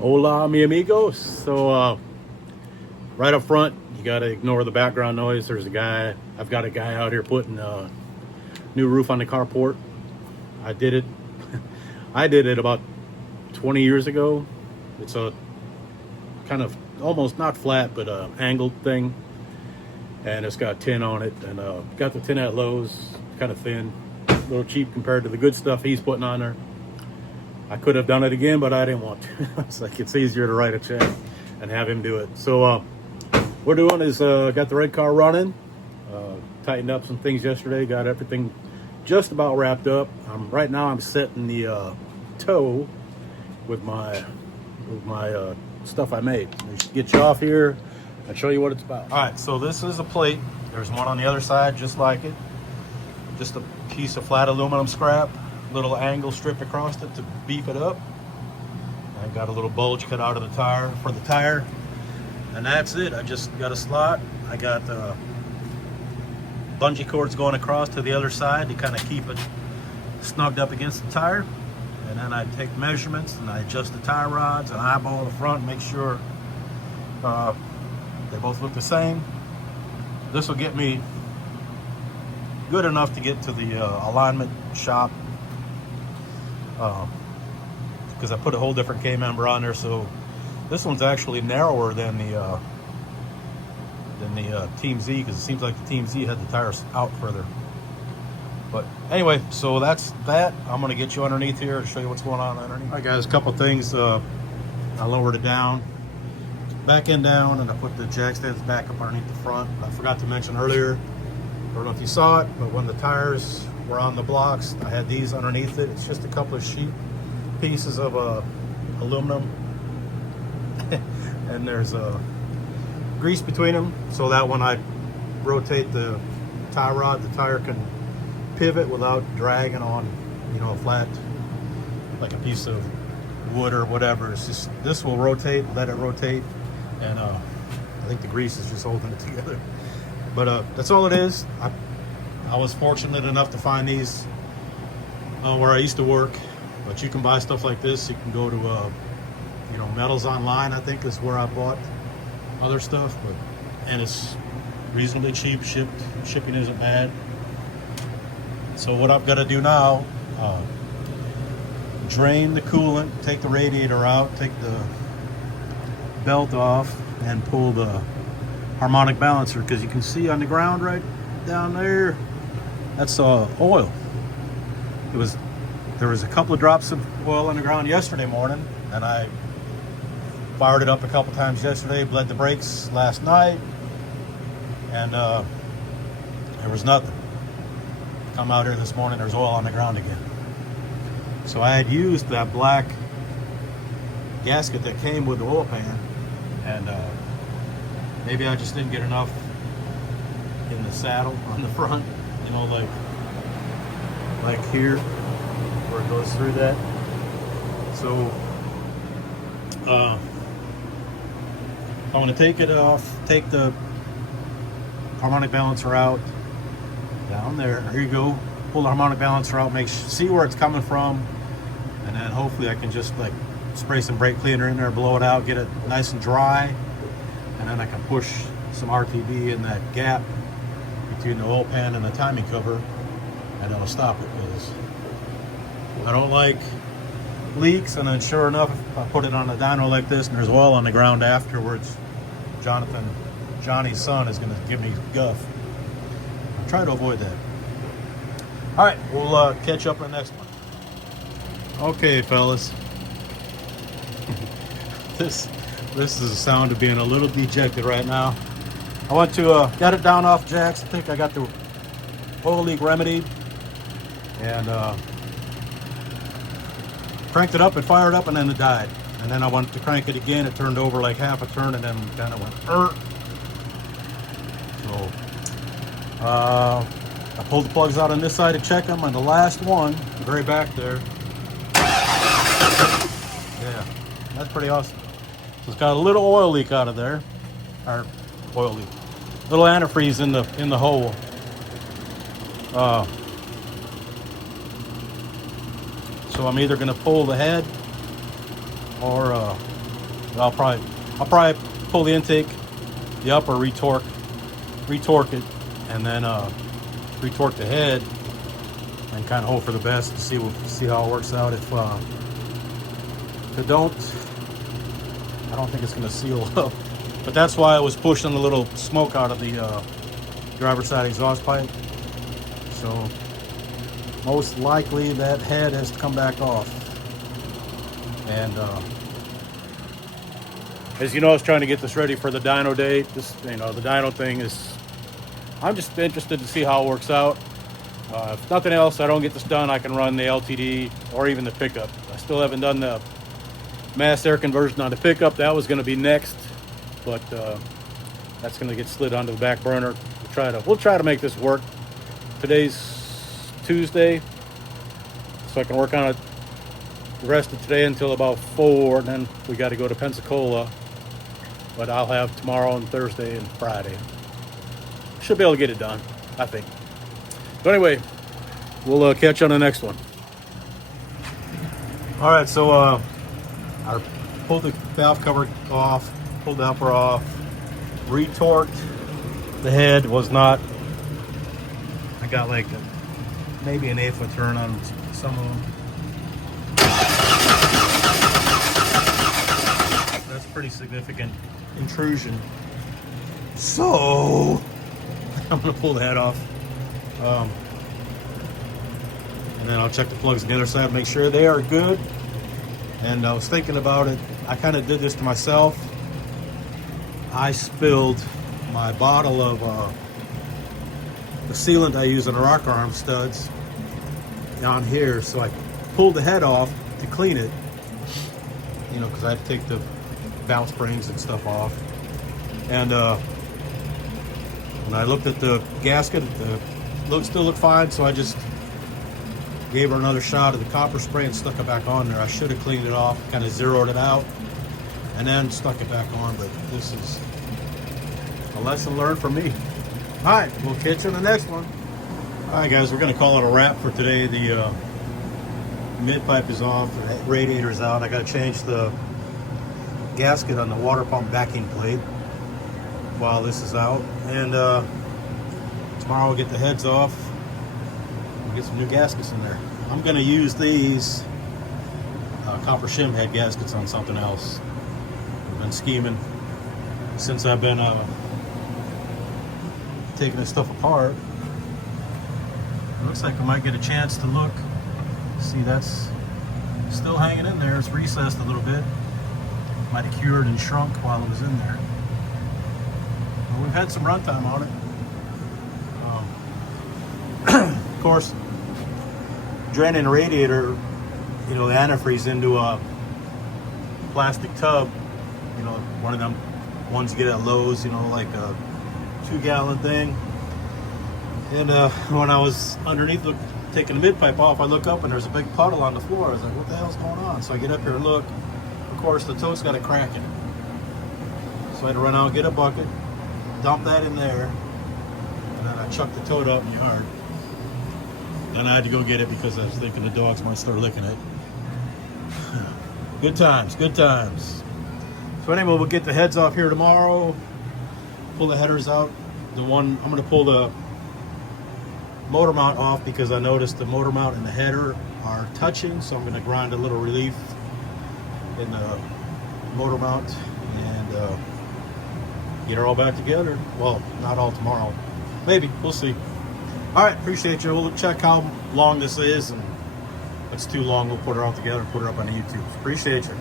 Hola, mi amigos. So, right up front, you got to ignore the background noise. I've got a guy out here putting a new roof on the carport. I did it. I did it about 20 years ago. It's a kind of almost not flat, but angled thing. And it's got tin on it. And got the tin at Lowe's, kind of thin, a little cheap compared to the good stuff he's putting on there. I could have done it again, but I didn't want to. It's easier to write a check and have him do it. So we're doing is got the red car running, tightened up some things yesterday, got everything just about wrapped up. Right now I'm setting the toe with my stuff I made. I should get you off here and show you what it's about. All right, so this is a plate. There's one on the other side just like it. Just a piece of flat aluminum scrap. Little angle stripped across it to beef it up. I've got a little bulge cut out of the tire for the tire, and that's it. I just got a slot. I got bungee cords going across to the other side to kind of keep it snugged up against the tire, and then I take measurements and I adjust the tie rods and eyeball the front, make sure they both look the same. This will get me good enough to get to the alignment shop, because I put a whole different K-member on there. So this one's actually narrower than the Team Z, because it seems like the Team Z had the tires out further. But anyway, so that's that. I'm going to get you underneath here to show you what's going on underneath. All right, guys, a couple things. I lowered it down, back end down, and I put the jack stands back up underneath the front. I forgot to mention earlier, I don't know if you saw it, but when the tires were on the blocks, I had these underneath it. It's just a couple of sheet pieces of aluminum, and there's grease between them, so that when I rotate the tie rod, the tire can pivot without dragging on, a flat, like a piece of wood or whatever. It's just, this will rotate, let it rotate, and I think the grease is just holding it together. But that's all it is. I was fortunate enough to find these where I used to work, but you can buy stuff like this. You can go to Metals Online, I think is where I bought other stuff, and it's reasonably cheap. Shipping isn't bad. So what I've got to do now, drain the coolant, take the radiator out, take the belt off, and pull the harmonic balancer, because you can see on the ground right down there, that's oil. There was a couple of drops of oil on the ground yesterday morning, and I fired it up a couple times yesterday, bled the brakes last night, and there was nothing. Come out here this morning, there's oil on the ground again. So I had used that black gasket that came with the oil pan, and maybe I just didn't get enough in the saddle on the front, like here, where it goes through that. So I'm going to take it off, take the harmonic balancer out, down there. Here you go. Pull the harmonic balancer out, see where it's coming from, and then hopefully I can just spray some brake cleaner in there, blow it out, get it nice and dry, and then I can push some RTD in that gap between the oil pan and the timing cover, and it'll stop it, because I don't like leaks. And then sure enough, if I put it on a dyno like this and there's oil on the ground afterwards, Johnny's son, is going to give me guff. I'll try to avoid that. All right, we'll catch up on the next one. Okay, fellas. This is the sound of being a little dejected right now. I went to got it down off jacks. I think I got the oil leak remedied, and cranked it up and fired up, and then it died. And then I went to crank it again. It turned over like half a turn, and then kind of went. So I pulled the plugs out on this side to check them, and the last one, the very back there, yeah, that's pretty awesome. So it's got a little oil leak out of there, or oil leak, little antifreeze in the hole. So I'm either going to pull the head or I'll probably pull the intake, the upper, retorque it, and then retorque the head, and kind of hope for the best to see how it works out. If it don't, I don't think it's going to seal up. But that's why I was pushing a little smoke out of the driver's side exhaust pipe. So most likely that head has to come back off. And as you know, I was trying to get this ready for the dyno day. This, the dyno thing is, I'm just interested to see how it works out. If nothing else, I don't get this done, I can run the LTD or even the pickup. I still haven't done the mass air conversion on the pickup. That was going to be next, but that's going to get slid onto the back burner. We'll try to make this work. Today's Tuesday, so I can work on it the rest of today until about 4, and then we got to go to Pensacola. But I'll have tomorrow and Thursday and Friday. Should be able to get it done, I think. But anyway, we'll catch you on the next one. All right, so I pulled the valve cover off, pulled the upper off, retorqued the head. Was not, I got like maybe an 1/8 turn on some of them. That's pretty significant intrusion. So I'm gonna pull the head off. And then I'll check the plugs on the other side, make sure they are good. And I was thinking about it. I kind of did this to myself. I spilled my bottle of the sealant I use on the rocker arm studs on here. So I pulled the head off to clean it, because I had to take the valve springs and stuff off. And when I looked at the gasket, it still looked fine, so I just gave her another shot of the copper spray and stuck it back on there. I should have cleaned it off, kind of zeroed it out, and then stuck it back on, but this is a lesson learned from me. All right, we'll catch you on the next one. All right, guys, we're going to call it a wrap for today. The mid pipe is off, the radiator is out. I got to change the gasket on the water pump backing plate while this is out, and tomorrow we'll get the heads off. We'll get some new gaskets in there. I'm going to use these copper shim head gaskets on something else. I've been scheming since I've been taking this stuff apart. It looks like I might get a chance to look. See, that's still hanging in there. It's recessed a little bit. Might have cured and shrunk while it was in there. But we've had some runtime on it. Of course, draining the radiator, the antifreeze into a plastic tub, one of them ones you get at Lowe's, like a 2-gallon thing. And when I was underneath taking the mid pipe off, I look up and there's a big puddle on the floor. I was like, what the hell's going on? So I get up here and look. Of course, the tote's got a crack in it. So I had to run out and get a bucket, dump that in there, and then I chucked the tote out in the yard. Then I had to go get it because I was thinking the dogs might start licking it. Good times, good times. So anyway, we'll get the heads off here tomorrow. Pull the headers out. I'm going to pull the motor mount off because I noticed the motor mount and the header are touching. So I'm going to grind a little relief in the motor mount and get her all back together. Well, not all tomorrow. Maybe. We'll see. All right, appreciate you. We'll check how long this is, and if it's too long, we'll put her all together and put her up on YouTube. Appreciate you.